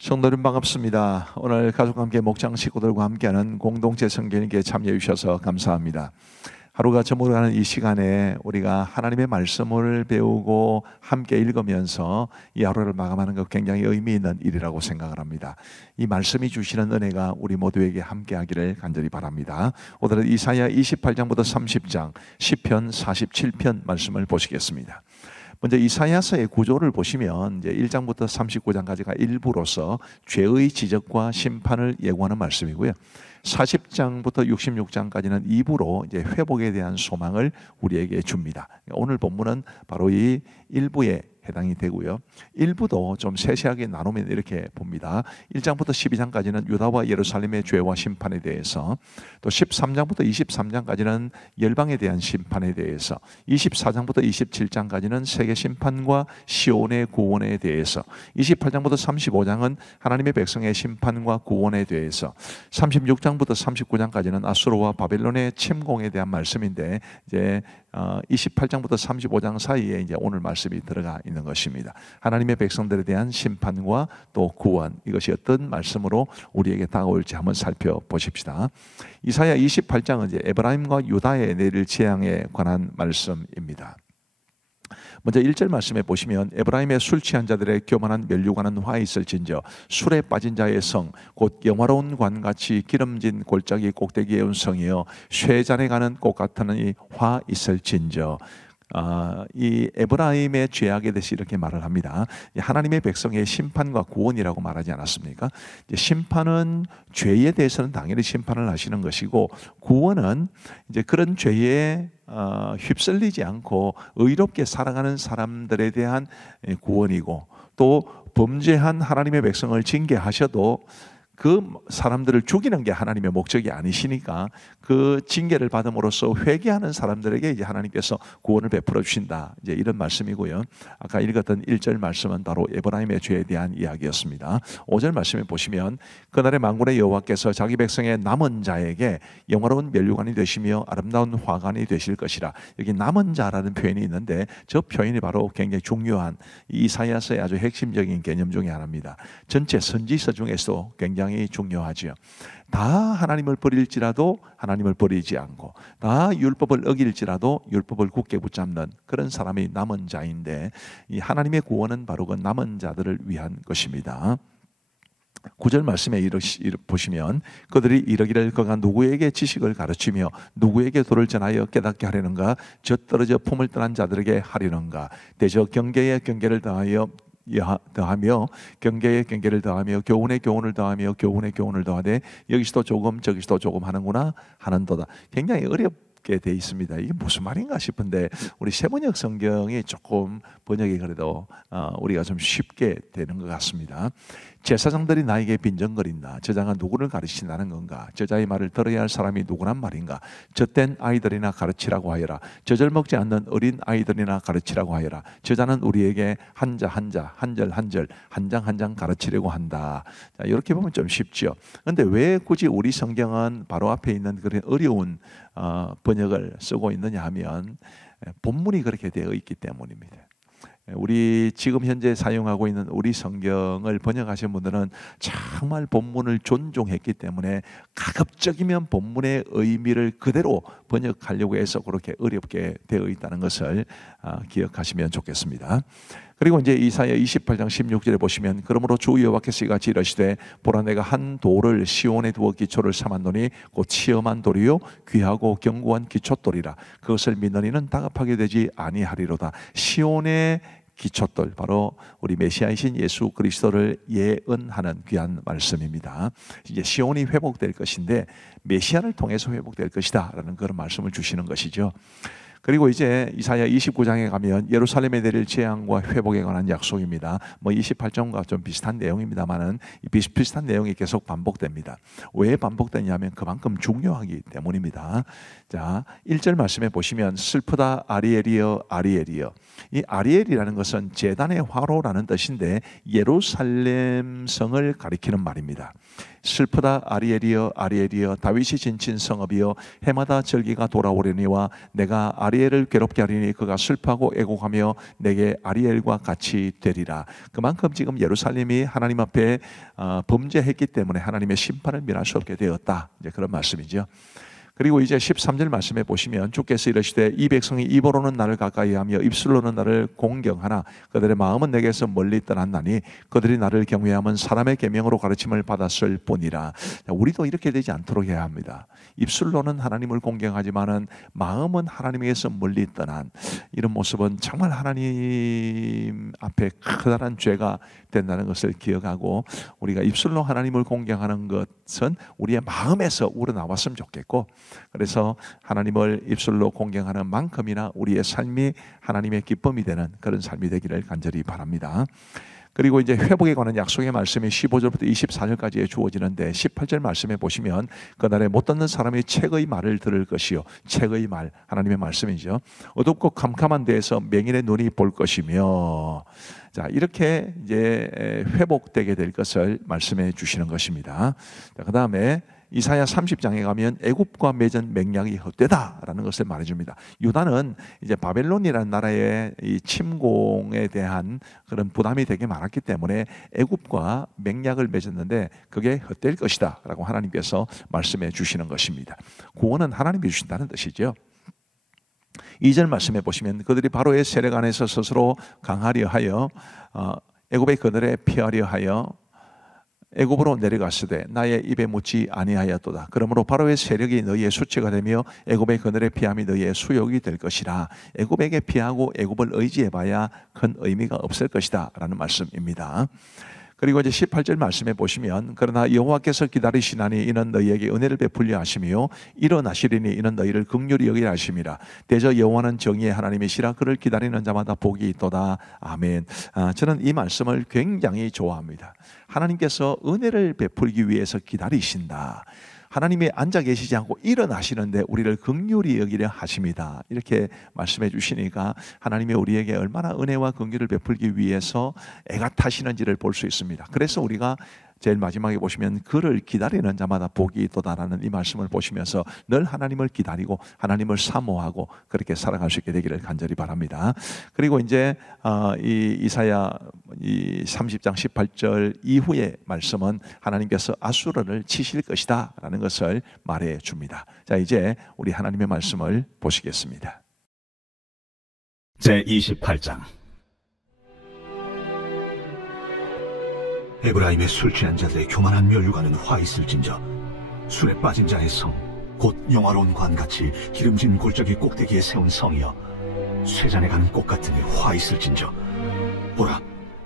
성도 여러분 반갑습니다. 오늘 가족과 함께 목장 식구들과 함께하는 공동체 성경에게 참여해 주셔서 감사합니다. 하루가 저물어가는 이 시간에 우리가 하나님의 말씀을 배우고 함께 읽으면서 이 하루를 마감하는 것 굉장히 의미 있는 일이라고 생각을 합니다. 이 말씀이 주시는 은혜가 우리 모두에게 함께하기를 간절히 바랍니다. 오늘은 이사야 28장부터 30장, 시편 47편 말씀을 보시겠습니다. 먼저 이사야서의 구조를 보시면 이제 1장부터 39장까지가 일부로서 죄의 지적과 심판을 예고하는 말씀이고요. 40장부터 66장까지는 2부로 이제 회복에 대한 소망을 우리에게 줍니다. 오늘 본문은 바로 이 일부에 해당이 되고요. 일부도 좀 세세하게 나누면 이렇게 봅니다. 1장부터 12장까지는 유다와 예루살렘의 죄와 심판에 대해서, 또 13장부터 23장까지는 열방에 대한 심판에 대해서, 24장부터 27장까지는 세계 심판과 시온의 구원에 대해서, 28장부터 35장은 하나님의 백성의 심판과 구원에 대해서, 36장부터 39장까지는 아수르와 바벨론의 침공에 대한 말씀인데, 이제 28장부터 35장 사이에 이제 오늘 말씀이 들어가 있는 것입니다. 하나님의 백성들에 대한 심판과 또 구원, 이것이 어떤 말씀으로 우리에게 다가올지 한번 살펴보십시다. 이사야 28장은 이제 에브라임과 유다에 내릴 재앙에 관한 말씀입니다. 먼저 1절 말씀에 보시면 에브라임의 술 취한 자들의 교만한 면류관은 화 있을진저 술에 빠진 자의 성 곧 영화로운 관같이 기름진 골짜기 꼭대기에 온 성이여 쇠잔에 가는 꽃 같으니 화 있을진저. 이 에브라임의 죄악에 대해서 이렇게 말을 합니다. 하나님의 백성의 심판과 구원이라고 말하지 않았습니까? 심판은 죄에 대해서는 당연히 심판을 하시는 것이고, 구원은 이제 그런 죄에 휩쓸리지 않고 의롭게 살아가는 사람들에 대한 구원이고, 또 범죄한 하나님의 백성을 징계하셔도 그 사람들을 죽이는 게 하나님의 목적이 아니시니까 그 징계를 받음으로써 회개하는 사람들에게 이제 하나님께서 구원을 베풀어 주신다, 이제 이런 말씀이고요. 아까 읽었던 1절 말씀은 바로 에브라임의 죄에 대한 이야기였습니다. 5절 말씀에 보시면 그날의 만군의 여호와께서 자기 백성의 남은 자에게 영화로운 면류관이 되시며 아름다운 화관이 되실 것이라. 여기 남은 자라는 표현이 있는데 저 표현이 바로 굉장히 중요한 이사야서의 아주 핵심적인 개념 중에 하나입니다. 전체 선지서 중에서도 굉장히 중요하죠. 다 하나님을 버릴지라도 하나님을 버리지 않고, 다 율법을 어길지라도 율법을 굳게 붙잡는 그런 사람이 남은 자인데, 이 하나님의 구원은 바로 그 남은 자들을 위한 것입니다. 9절 말씀에 보시면 그들이 이르기를 그가 누구에게 지식을 가르치며 누구에게 도를 전하여 깨닫게 하려는가, 젖떨어져 품을 떠난 자들에게 하려는가, 대저 경계에 경계를 더하며 경계에 경계를 더하며 교훈에 교훈을 더하며 교훈에 교훈을 더하되 여기서도 조금 저기서도 조금 하는구나 하는도다. 굉장히 어렵게 돼 있습니다. 이게 무슨 말인가 싶은데 우리 세번역 성경이 조금 번역이 그래도 우리가 좀 쉽게 되는 것 같습니다. 제사장들이 나에게 빈정거린다. 저자가 누구를 가르친다는 건가? 저자의 말을 들어야 할 사람이 누구란 말인가? 젖된 아이들이나 가르치라고 하여라. 젖을 먹지 않는 어린 아이들이나 가르치라고 하여라. 저자는 우리에게 한자 한자, 한절 한절, 한 장 한 장 가르치려고 한다. 자, 이렇게 보면 좀 쉽죠. 그런데 왜 굳이 우리 성경은 바로 앞에 있는 그런 어려운 번역을 쓰고 있느냐 하면 본문이 그렇게 되어 있기 때문입니다. 우리 지금 현재 사용하고 있는 우리 성경을 번역하신 분들은 정말 본문을 존중했기 때문에 가급적이면 본문의 의미를 그대로 번역하려고 해서 그렇게 어렵게 되어 있다는 것을 기억하시면 좋겠습니다. 그리고 이제 이사야 28장 16절에 보시면 그러므로 주 여호와께서 이같이 이르시되 보라 내가 한 돌을 시온에 두어 기초를 삼았노니 곧 시험한 돌이요 귀하고 견고한 기초돌이라. 그것을 믿는 이는 다급하게 되지 아니하리로다. 시온의 기초돌, 바로 우리 메시아이신 예수 그리스도를 예언하는 귀한 말씀입니다. 이제 시온이 회복될 것인데 메시아를 통해서 회복될 것이다 라는 그런 말씀을 주시는 것이죠. 그리고 이제 이사야 29장에 가면 예루살렘에 내릴 재앙과 회복에 관한 약속입니다. 28장과 좀 비슷한 내용입니다만은 비슷한 내용이 계속 반복됩니다. 왜 반복되냐면 그만큼 중요하기 때문입니다. 자, 1절 말씀에 보시면 슬프다 아리엘이여 아리엘이여. 이 아리엘이라는 것은 제단의 화로라는 뜻인데 예루살렘 성을 가리키는 말입니다. 슬프다 아리엘이여 아리엘이여 다윗이 진친 성읍이여 해마다 절기가 돌아오려니와 내가 아리엘을 괴롭게 하리니 그가 슬퍼하고 애곡하며 내게 아리엘과 같이 되리라. 그만큼 지금 예루살렘이 하나님 앞에 범죄했기 때문에 하나님의 심판을 면할 수 없게 되었다. 이제 그런 말씀이죠. 그리고 이제 13절 말씀에 보시면 주께서 이르시되 이 백성이 입으로는 나를 가까이하며 입술로는 나를 공경하나 그들의 마음은 내게서 멀리 떠났나니 그들이 나를 경외하면 사람의 계명으로 가르침을 받았을 뿐이라. 우리도 이렇게 되지 않도록 해야 합니다. 입술로는 하나님을 공경하지만은 마음은 하나님에게서 멀리 떠난 이런 모습은 정말 하나님 앞에 커다란 죄가 된다는 것을 기억하고 우리가 입술로 하나님을 공경하는 것은 우리의 마음에서 우러나왔으면 좋겠고, 그래서 하나님을 입술로 공경하는 만큼이나 우리의 삶이 하나님의 기쁨이 되는 그런 삶이 되기를 간절히 바랍니다. 그리고 이제 회복에 관한 약속의 말씀이 15절부터 24절까지에 주어지는데 18절 말씀에 보시면 그날에 못 듣는 사람이 책의 말을 들을 것이요. 책의 말, 하나님의 말씀이죠. 어둡고 캄캄한 데에서 맹인의 눈이 볼 것이며, 자, 이렇게 이제 회복되게 될 것을 말씀해 주시는 것입니다. 그 다음에 이사야 30장에 가면 애굽과 맺은 맹약이 헛되다라는 것을 말해줍니다. 유다는 이제 바벨론이라는 나라의 이 침공에 대한 그런 부담이 되게 많았기 때문에 애굽과 맹약을 맺었는데 그게 헛될 것이다라고 하나님께서 말씀해 주시는 것입니다. 구원은 하나님이 주신다는 뜻이죠. 2절 말씀해 보시면 그들이 바로의 세력 안에서 스스로 강하려 하여 애굽의 그늘에 피하려 하여 애굽으로 내려갔으되 나의 입에 묻지 아니하였도다. 그러므로 바로의 세력이 너희의 수치가 되며 애굽의 그늘에 피함이 너희의 수욕이 될 것이라. 애굽에게 피하고 애굽을 의지해봐야 큰 의미가 없을 것이다 라는 말씀입니다. 그리고 이제 18절 말씀에 보시면 그러나 여호와께서 기다리시나니 이는 너희에게 은혜를 베풀려 하시며 일어나시리니 이는 너희를 긍휼히 여기려 하심이라. 대저 여호와는 정의의 하나님이시라. 그를 기다리는 자마다 복이 있도다. 아멘. 저는 이 말씀을 굉장히 좋아합니다. 하나님께서 은혜를 베풀기 위해서 기다리신다. 하나님이 앉아 계시지 않고 일어나시는데 우리를 긍휼히 여기려 하십니다. 이렇게 말씀해 주시니까 하나님이 우리에게 얼마나 은혜와 긍휼을 베풀기 위해서 애가 타시는지를 볼 수 있습니다. 그래서 우리가 제일 마지막에 보시면 그를 기다리는 자마다 복이 있도다라는 이 말씀을 보시면서 늘 하나님을 기다리고 하나님을 사모하고 그렇게 살아갈 수 있게 되기를 간절히 바랍니다. 그리고 이제 이 이사야 30장 18절 이후의 말씀은 하나님께서 아수르를 치실 것이다 라는 것을 말해 줍니다. 자, 이제 우리 하나님의 말씀을 보시겠습니다. 제28장. 에브라임의 술 취한 자들의 교만한 면류관은 화 있을진저 술에 빠진 자의 성 곧 영화로운 관같이 기름진 골짜기 꼭대기에 세운 성이여 쇠잔에 가는 꽃 같으니 화 있을진저 보라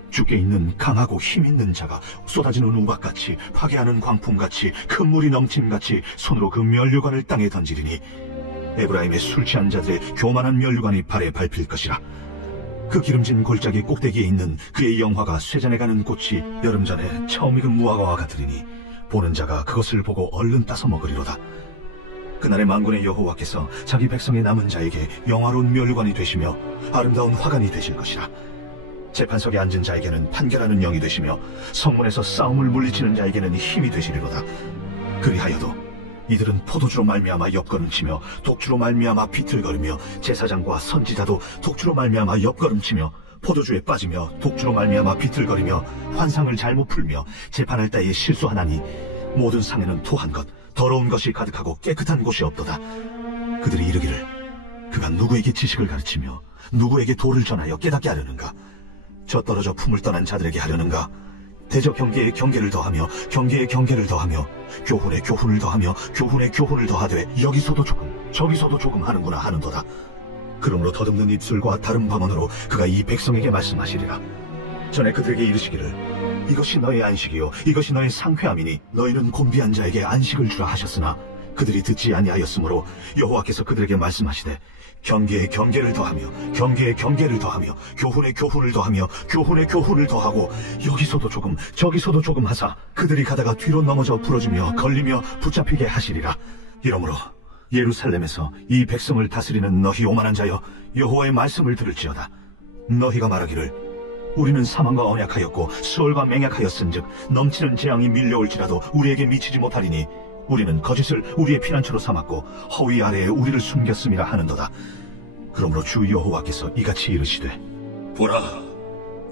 주께 있는 강하고 힘 있는 자가 쏟아지는 우박같이 파괴하는 광풍같이 큰 물이 넘침같이 손으로 그 면류관을 땅에 던지리니 에브라임의 술 취한 자들의 교만한 면류관이 발에 밟힐 것이라. 그 기름진 골짜기 꼭대기에 있는 그의 영화가 쇠잔에 가는 꽃이 여름전에 처음 익은 무화과와 같으리니 보는 자가 그것을 보고 얼른 따서 먹으리로다. 그날의 만군의 여호와께서 자기 백성의 남은 자에게 영화로운 면류관이 되시며 아름다운 화관이 되실 것이라. 재판석에 앉은 자에게는 판결하는 영이 되시며 성문에서 싸움을 물리치는 자에게는 힘이 되시리로다. 그리하여도 이들은 포도주로 말미암아 옆걸음치며 독주로 말미암아 비틀거리며 제사장과 선지자도 독주로 말미암아 옆걸음치며 포도주에 빠지며 독주로 말미암아 비틀거리며 환상을 잘못 풀며 재판할 때에 실수하나니 모든 상에는 토한 것 더러운 것이 가득하고 깨끗한 곳이 없도다. 그들이 이르기를 그가 누구에게 지식을 가르치며 누구에게 도를 전하여 깨닫게 하려는가? 저 떨어져 품을 떠난 자들에게 하려는가? 대저 경계에 경계를 더하며 경계에 경계를 더하며 교훈에 교훈을 더하며 교훈에 교훈을 더하되 여기서도 조금 저기서도 조금 하는구나 하는도다. 그러므로 더듬는 입술과 다른 방언으로 그가 이 백성에게 말씀하시리라. 전에 그들에게 이르시기를 이것이 너의 안식이요 이것이 너의 상쾌함이니 너희는 곤비한 자에게 안식을 주라 하셨으나 그들이 듣지 아니하였으므로 여호와께서 그들에게 말씀하시되 경계에 경계를 더하며 경계에 경계를 더하며 교훈에 교훈을 더하며 교훈에 교훈을 더하고 여기서도 조금 저기서도 조금 하사 그들이 가다가 뒤로 넘어져 부러지며 걸리며 붙잡히게 하시리라. 이러므로 예루살렘에서 이 백성을 다스리는 너희 오만한 자여 여호와의 말씀을 들을지어다. 너희가 말하기를 우리는 사망과 언약하였고 수월과 맹약하였은즉 넘치는 재앙이 밀려올지라도 우리에게 미치지 못하리니 우리는 거짓을 우리의 피난처로 삼았고 허위 아래에 우리를 숨겼음이라 하는도다. 그러므로 주 여호와께서 이같이 이르시되 보라,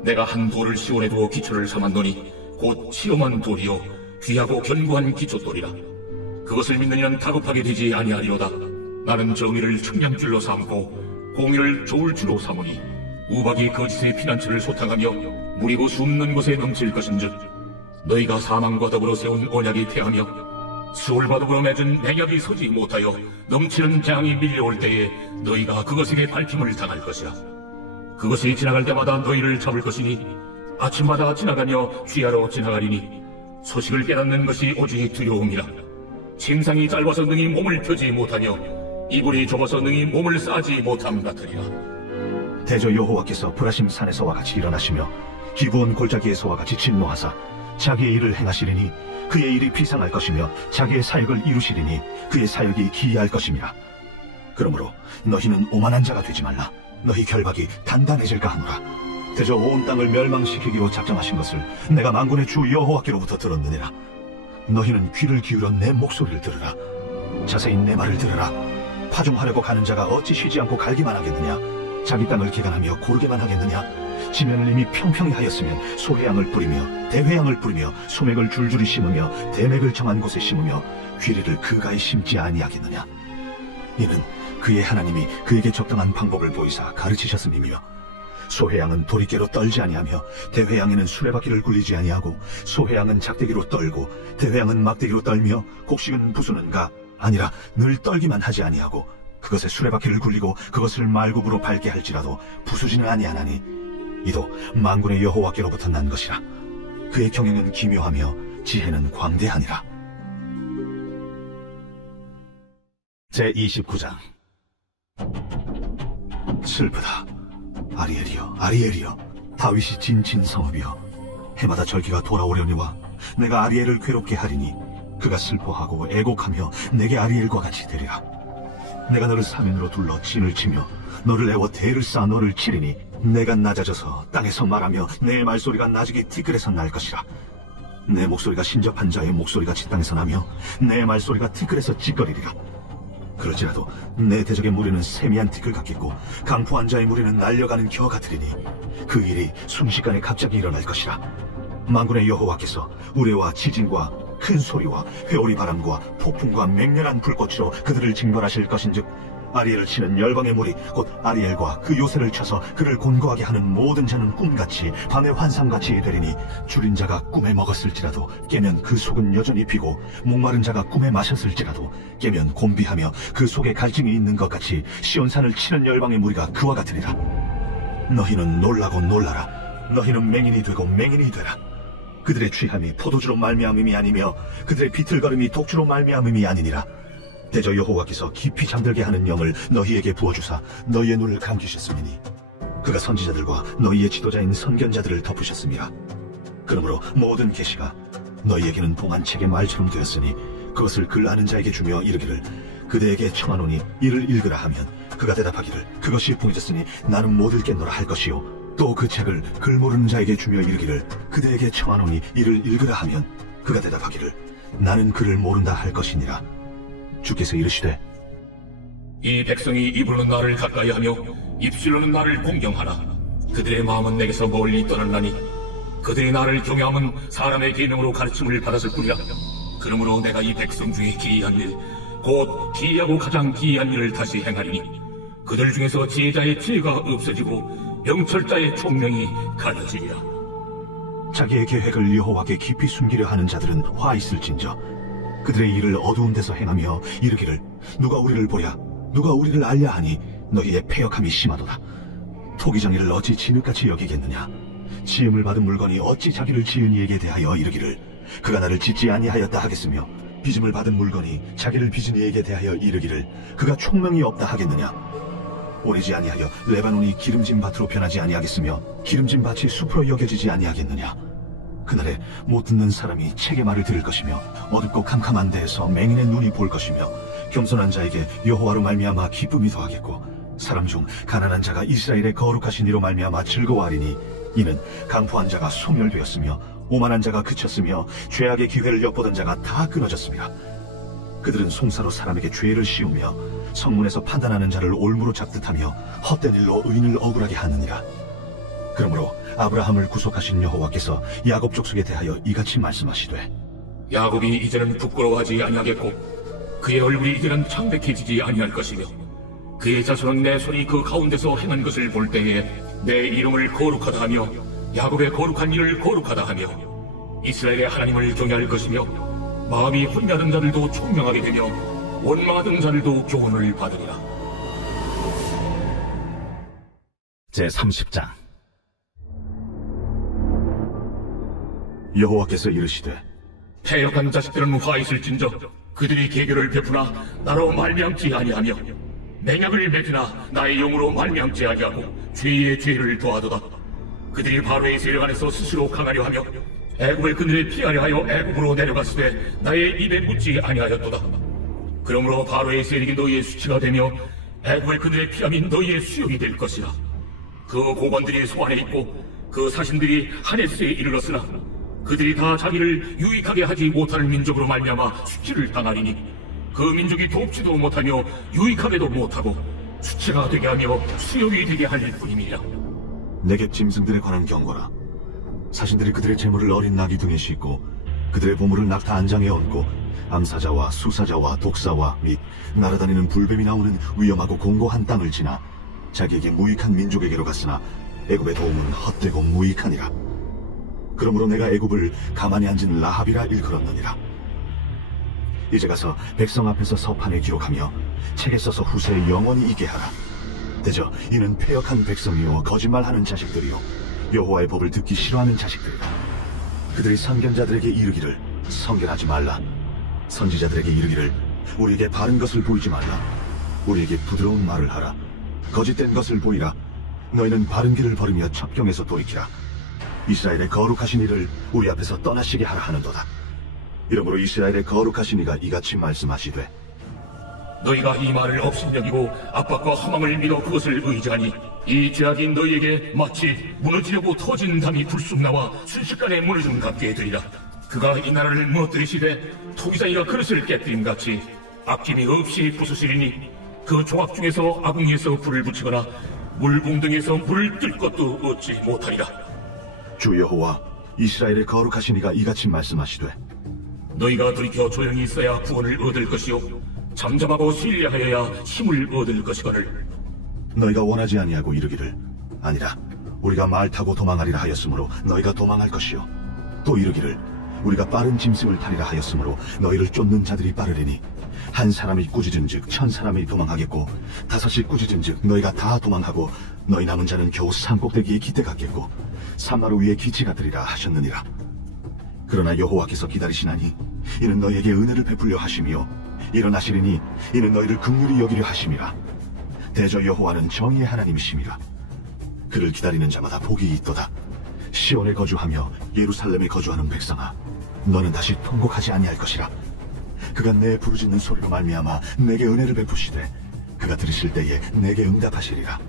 내가 한 돌을 시온에 두어 기초를 삼았노니 곧 시험한 돌이요 귀하고 견고한 기초돌이라. 그것을 믿는 이는 다급하게 되지 아니하리로다. 나는 정의를 측량줄로 삼고 공의를 조울주로 삼으니 우박이 거짓의 피난처를 소탕하며 무리고 숨는 곳에 넘칠 것인즉 너희가 사망과 더불어 세운 언약이 패하며 수월과 더불어 맺은 맹약이 서지 못하여 넘치는 재앙이 밀려올 때에 너희가 그것에게 밟힘을 당할 것이라. 그것이 지나갈 때마다 너희를 잡을 것이니 아침마다 지나가며 취하러 지나가리니 소식을 깨닫는 것이 오직 두려움이라. 침상이 짧아서 능히 몸을 펴지 못하며 이불이 좁아서 능히 몸을 싸지 못함 같으리라. 대저 여호와께서 브라심 산에서와 같이 일어나시며 기브온 골짜기에서와 같이 진노하사 자기의 일을 행하시리니 그의 일이 비상할 것이며 자기의 사역을 이루시리니 그의 사역이 기이할 것임이라. 그러므로 너희는 오만한 자가 되지 말라. 너희 결박이 단단해질까 하노라. 대저 온 땅을 멸망시키기로 작정하신 것을 내가 만군의 주 여호와께로부터 들었느니라. 너희는 귀를 기울여 내 목소리를 들으라. 자세히 내 말을 들으라. 파종하려고 가는 자가 어찌 쉬지 않고 갈기만 하겠느냐? 자기 땅을 개간하며 고르게만 하겠느냐? 지면을 이미 평평히 하였으면 소회양을 뿌리며 대회양을 뿌리며 소맥을 줄줄이 심으며 대맥을 정한 곳에 심으며 귀리를 그가에 심지 아니하겠느냐? 이는 그의 하나님이 그에게 적당한 방법을 보이사 가르치셨음이며 소회양은 도리깨로 떨지 아니하며 대회양에는 수레바퀴를 굴리지 아니하고 소회양은 작대기로 떨고 대회양은 막대기로 떨며 곡식은 부수는가 아니라 늘 떨기만 하지 아니하고 그것에 수레바퀴를 굴리고 그것을 말굽으로 밟게 할지라도 부수지는 아니하나니 이도 만군의 여호와께로부터 난 것이라. 그의 경영은 기묘하며 지혜는 광대하니라. 제29장. 슬프다. 아리엘이여, 아리엘이여, 다윗이 진친 성읍이여, 해마다 절기가 돌아오려니와 내가 아리엘을 괴롭게 하리니 그가 슬퍼하고 애곡하며 내게 아리엘과 같이 되리라. 내가 너를 사면으로 둘러 진을 치며 너를 애워 대를 쌓아 너를 치리니 내가 낮아져서 땅에서 말하며 내 말소리가 나직이 티끌에서 날 것이라. 내 목소리가 신접한 자의 목소리같이 땅에서 나며 내 말소리가 티끌에서 찌꺼리리라. 그럴지라도 내 대적의 무리는 세미한 티끌 같겠고 강포한 자의 무리는 날려가는 겨 같으리니 그 일이 순식간에 갑자기 일어날 것이라. 만군의 여호와께서 우레와 지진과 큰 소리와 회오리 바람과 폭풍과 맹렬한 불꽃으로 그들을 징벌하실 것인즉 아리엘을 치는 열방의 무리 곧 아리엘과 그 요새를 쳐서 그를 곤고하게 하는 모든 자는 꿈같이 밤의 환상같이 되리니 줄인 자가 꿈에 먹었을지라도 깨면 그 속은 여전히 비고 목마른 자가 꿈에 마셨을지라도 깨면 곤비하며 그 속에 갈증이 있는 것 같이 시온산을 치는 열방의 무리가 그와 같으리라. 너희는 놀라고 놀라라. 너희는 맹인이 되고 맹인이 되라. 그들의 취함이 포도주로 말미암음이 아니며 그들의 비틀거림이 독주로 말미암음이 아니니라. 대저 여호와께서 깊이 잠들게 하는 영을 너희에게 부어주사 너희의 눈을 감기셨음이니 그가 선지자들과 너희의 지도자인 선견자들을 덮으셨음이라. 그러므로 모든 계시가 너희에게는 봉한 책의 말처럼 되었으니 그것을 글 아는 자에게 주며 이르기를 그대에게 청하노니 이를 읽으라 하면 그가 대답하기를 그것이 봉해졌으니 나는 못 읽겠노라 할 것이요 또 그 책을 글 모르는 자에게 주며 이르기를 그대에게 청하노니 이를 읽으라 하면 그가 대답하기를 나는 글을 모른다 할 것이니라. 주께서 이르시되 이 백성이 입으로는 나를 가까이 하며 입술로는 나를 공경하나 그들의 마음은 내게서 멀리 떠났나니 그들이 나를 경외함은 사람의 계명으로 가르침을 받았을 뿐이라. 그러므로 내가 이 백성 중에 기이한 일 곧 기이하고 가장 기이한 일을 다시 행하리니 그들 중에서 지혜자의 지혜가 없어지고 명철자의 총명이 가려지리라. 자기의 계획을 여호와께 깊이 숨기려 하는 자들은 화 있을진저 그들의 일을 어두운 데서 행하며 이르기를 누가 우리를 보랴 누가 우리를 알랴 하니 너희의 패역함이 심하도다. 토기장이를 어찌 진흙같이 여기겠느냐. 지음을 받은 물건이 어찌 자기를 지은 이에게 대하여 이르기를 그가 나를 짓지 아니하였다 하겠으며 빚음을 받은 물건이 자기를 빚은 이에게 대하여 이르기를 그가 총명이 없다 하겠느냐. 오래지 아니하여 레바논이 기름진 밭으로 변하지 아니하겠으며 기름진 밭이 숲으로 여겨지지 아니하겠느냐. 그날에 못 듣는 사람이 책의 말을 들을 것이며 어둡고 캄캄한 데에서 맹인의 눈이 볼 것이며 겸손한 자에게 여호와로 말미암아 기쁨이 더하겠고 사람 중 가난한 자가 이스라엘의 거룩하신 이로 말미암아 즐거워하리니 이는 강포한 자가 소멸되었으며 오만한 자가 그쳤으며 죄악의 기회를 엿보던 자가 다 끊어졌습니다. 그들은 송사로 사람에게 죄를 씌우며 성문에서 판단하는 자를 올무로 잡듯하며 헛된 일로 의인을 억울하게 하느니라. 그러므로 아브라함을 구속하신 여호와께서 야곱 족속에 대하여 이같이 말씀하시되 야곱이 이제는 부끄러워하지 아니하겠고 그의 얼굴이 이제는 창백해지지 아니할 것이며 그의 자손은 내 손이 그 가운데서 행한 것을 볼 때에 내 이름을 거룩하다 하며 야곱의 거룩한 일을 거룩하다 하며 이스라엘의 하나님을 경외할 것이며 마음이 혼미하던 자들도 총명하게 되며 원망하던 자들도 교훈을 받으리라. 제30장. 여호와께서 이르시되 패역한 자식들은 화 있을진저 그들이 계교를 베푸나 나로 말미암지 아니하며 맹약을 맺으나 나의 영으로 말미암지 아니하고 죄의 죄를 더하도다. 그들이 바로의 세력 안에서 스스로 강하려 하며 애굽의 그늘에 피하려 하여 애굽으로 내려갔으되 나의 입에 묻지 아니하였도다. 그러므로 바로의 세력이 너희의 수치가 되며 애굽의 그늘에 피함이 너희의 수욕이 될 것이라. 그 고관들이 소안에 있고 그 사신들이 하네스에 이르렀으나 그들이 다 자기를 유익하게 하지 못하는 민족으로 말미암아 수치를 당하리니 그 민족이 돕지도 못하며 유익하게도 못하고 수치가 되게 하며 수욕이 되게 할 뿐임이라. 내게 짐승들에 관한 경고라. 사신들이 그들의 재물을 어린 나귀 등에 싣고 그들의 보물을 낙타 안장에 얹고 암사자와 수사자와 독사와 및 날아다니는 불뱀이 나오는 위험하고 공고한 땅을 지나 자기에게 무익한 민족에게로 갔으나 애굽의 도움은 헛되고 무익하니라. 그러므로 내가 애굽을 가만히 앉은 라합이라 일컬었느니라. 이제 가서 백성 앞에서 서판에 기록하며 책에 써서 후세에 영원히 있게 하라. 대저 이는 패역한 백성이요 거짓말하는 자식들이요 여호와의 법을 듣기 싫어하는 자식들이라. 그들이 선견자들에게 이르기를 선견하지 말라. 선지자들에게 이르기를 우리에게 바른 것을 보이지 말라. 우리에게 부드러운 말을 하라. 거짓된 것을 보이라. 너희는 바른 길을 걸으며 첩경에서 돌이키라. 이스라엘의 거룩하신 이를 우리 앞에서 떠나시게 하라 하는도다. 이러므로 이스라엘의 거룩하신 이가 이같이 말씀하시되 너희가 이 말을 업신여기고 압박과 허망을 믿어 그것을 의지하니 이 죄악이 너희에게 마치 무너지려고 터진 담이 불쑥 나와 순식간에 무너짐 같게 되리라. 그가 이 나라를 무너뜨리시되 토기장이가 그릇을 깨뜨림같이 아낌이 없이 부수시리니 그 조각 중에서 아궁이에서 불을 붙이거나 물궁둥이에서 물을 뜰 것도 얻지 못하리라. 주 여호와 이스라엘의 거룩하신 이가 이같이 말씀하시되 너희가 돌이켜 조용히 있어야 구원을 얻을 것이요 잠잠하고 신뢰하여야 힘을 얻을 것이거늘 너희가 원하지 아니하고 이르기를 아니라 우리가 말 타고 도망하리라 하였으므로 너희가 도망할 것이요 또 이르기를 우리가 빠른 짐승을 타리라 하였으므로 너희를 쫓는 자들이 빠르리니 한 사람이 꾸짖은즉 1000사람이 도망하겠고 5이 꾸짖은즉 너희가 다 도망하고 너희 남은 자는 겨우 산꼭대기에 기대 같겠고 산마루 위에 기치 같으리라 하셨느니라. 그러나 여호와께서 기다리시나니 이는 너희에게 은혜를 베풀려 하시며 일어나시리니 이는 너희를 긍휼히 여기려 하심이라. 대저 여호와는 정의의 하나님이심이라. 그를 기다리는 자마다 복이 있도다. 시온에 거주하며 예루살렘에 거주하는 백성아, 너는 다시 통곡하지 아니할 것이라. 그가 내 부르짖는 소리로 말미암아 내게 은혜를 베푸시되 그가 들으실 때에 내게 응답하시리라.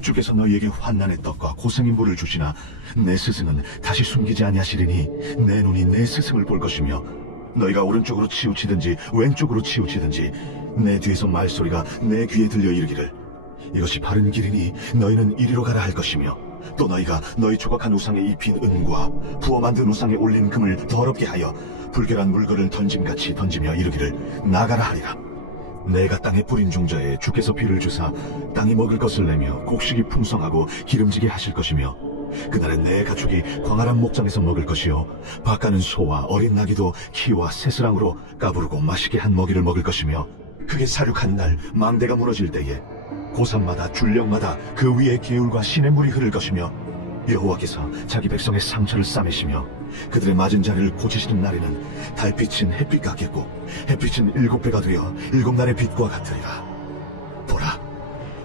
주께서 너희에게 환난의 떡과 고생의 물을 주시나 내 스승은 다시 숨기지 아니하시리니 내 눈이 내 스승을 볼 것이며 너희가 오른쪽으로 치우치든지 왼쪽으로 치우치든지 내 뒤에서 말소리가 내 귀에 들려 이르기를 이것이 바른 길이니 너희는 이리로 가라 할 것이며 또 너희가 너희 조각한 우상에 입힌 은과 부어 만든 우상에 올린 금을 더럽게 하여 불결한 물건을 던짐같이 던지며 이르기를 나가라 하리라. 내가 땅에 뿌린 종자에 주께서 비를 주사 땅이 먹을 것을 내며 곡식이 풍성하고 기름지게 하실 것이며 그날엔 내 가축이 광활한 목장에서 먹을 것이요 밭가는 소와 어린 나귀도 키와 새스랑으로 까부르고 맛있게 한 먹이를 먹을 것이며 그게 사륙한 날 망대가 무너질 때에 고산마다 줄령마다 그 위에 개울과 시냇물이 흐를 것이며 여호와께서 자기 백성의 상처를 싸매시며 그들의 맞은 자를 고치시는 날에는 달빛은 햇빛 같겠고 햇빛은 7배가 되어 7날의 빛과 같으리라. 보라,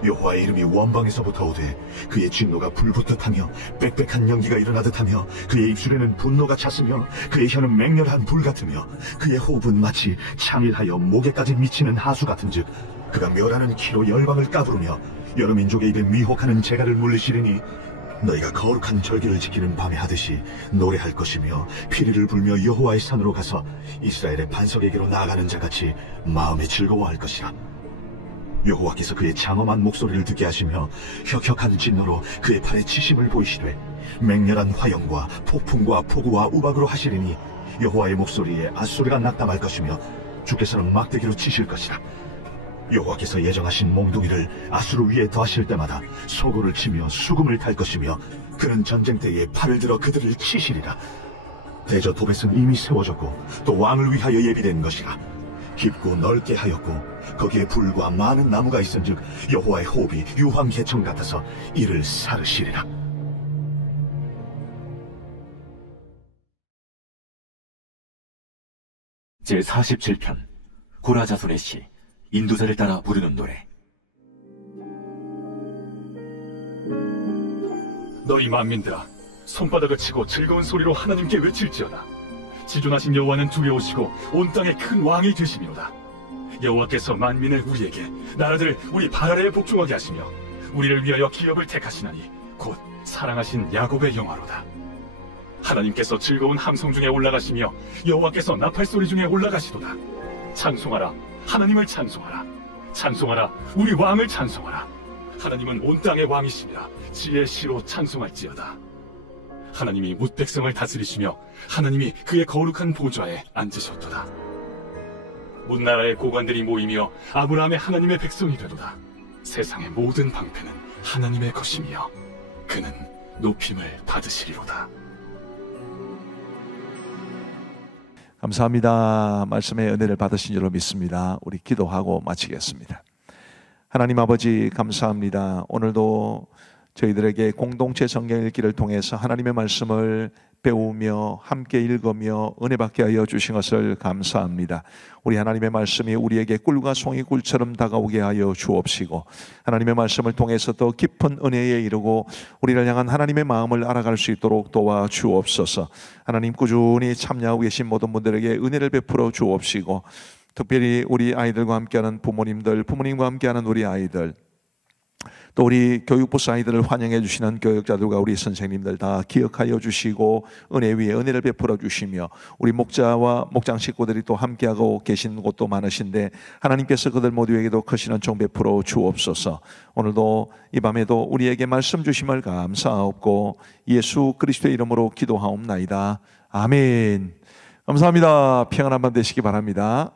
여호와의 이름이 원방에서부터 오되 그의 진노가 불붙듯 하며 빽빽한 연기가 일어나듯 하며 그의 입술에는 분노가 찼으며 그의 혀는 맹렬한 불 같으며 그의 호흡은 마치 창일하여 목에까지 미치는 하수 같은즉 그가 멸하는 키로 열방을 까부르며 여러 민족의 입에 미혹하는 재갈을 물리시리니 너희가 거룩한 절기를 지키는 밤에 하듯이 노래할 것이며 피리를 불며 여호와의 산으로 가서 이스라엘의 반석에게로 나아가는 자같이 마음에 즐거워할 것이라. 여호와께서 그의 장엄한 목소리를 듣게 하시며 혁혁한 진노로 그의 팔에 치심을 보이시되 맹렬한 화영과 폭풍과 폭우와 우박으로 하시리니 여호와의 목소리에 앗소리가 낙담할 것이며 주께서는 막대기로 치실 것이라. 여호와께서 예정하신 몽둥이를 앗수르 위에 더하실 때마다 소고를 치며 수금을 탈 것이며 그는 전쟁 때에 팔을 들어 그들을 치시리라. 대저 도벳은 이미 세워졌고 또 왕을 위하여 예비된 것이라. 깊고 넓게 하였고 거기에 불과 많은 나무가 있은즉 여호와의 호흡이 유황 개청 같아서 이를 사르시리라. 제47편 고라자손의 시 인도자를 따라 부르는 노래. 너희 만민들아, 손바닥을 치고 즐거운 소리로 하나님께 외칠지어다. 지존하신 여호와는 두려우시고 온 땅의 큰 왕이 되시미로다. 여호와께서 만민을 우리에게, 나라들을 우리 발 아래에 복종하게 하시며 우리를 위하여 기업을 택하시나니 곧 사랑하신 야곱의 영화로다. 하나님께서 즐거운 함성 중에 올라가시며 여호와께서 나팔소리 중에 올라가시도다. 찬송하라, 하나님을 찬송하라. 찬송하라, 우리 왕을 찬송하라. 하나님은 온 땅의 왕이시니라. 지혜의 시로 찬송할지어다. 하나님이 뭇 백성을 다스리시며 하나님이 그의 거룩한 보좌에 앉으셨도다. 문 나라의 고관들이 모이며 아브라함의 하나님의 백성이 되도다. 세상의 모든 방패는 하나님의 것이며 그는 높임을 받으시리로다. 감사합니다. 말씀의 은혜를 받으신 줄로 믿습니다. 우리 기도하고 마치겠습니다. 하나님 아버지 감사합니다. 오늘도 저희들에게 공동체 성경 읽기를 통해서 하나님의 말씀을 배우며 함께 읽으며 은혜 받게 하여 주신 것을 감사합니다. 우리 하나님의 말씀이 우리에게 꿀과 송이 꿀처럼 다가오게 하여 주옵시고 하나님의 말씀을 통해서 더 깊은 은혜에 이르고 우리를 향한 하나님의 마음을 알아갈 수 있도록 도와 주옵소서. 하나님 꾸준히 참여하고 계신 모든 분들에게 은혜를 베풀어 주옵시고 특별히 우리 아이들과 함께하는 부모님들, 부모님과 함께하는 우리 아이들, 또 우리 교육부 아이들을 환영해 주시는 교육자들과 우리 선생님들 다 기억하여 주시고 은혜 위에 은혜를 베풀어 주시며 우리 목자와 목장 식구들이 또 함께하고 계신 곳도 많으신데 하나님께서 그들 모두에게도 크신 은총 베풀어 주옵소서. 오늘도 이 밤에도 우리에게 말씀 주심을 감사하옵고 예수 그리스도의 이름으로 기도하옵나이다. 아멘. 감사합니다. 평안한 밤 되시기 바랍니다.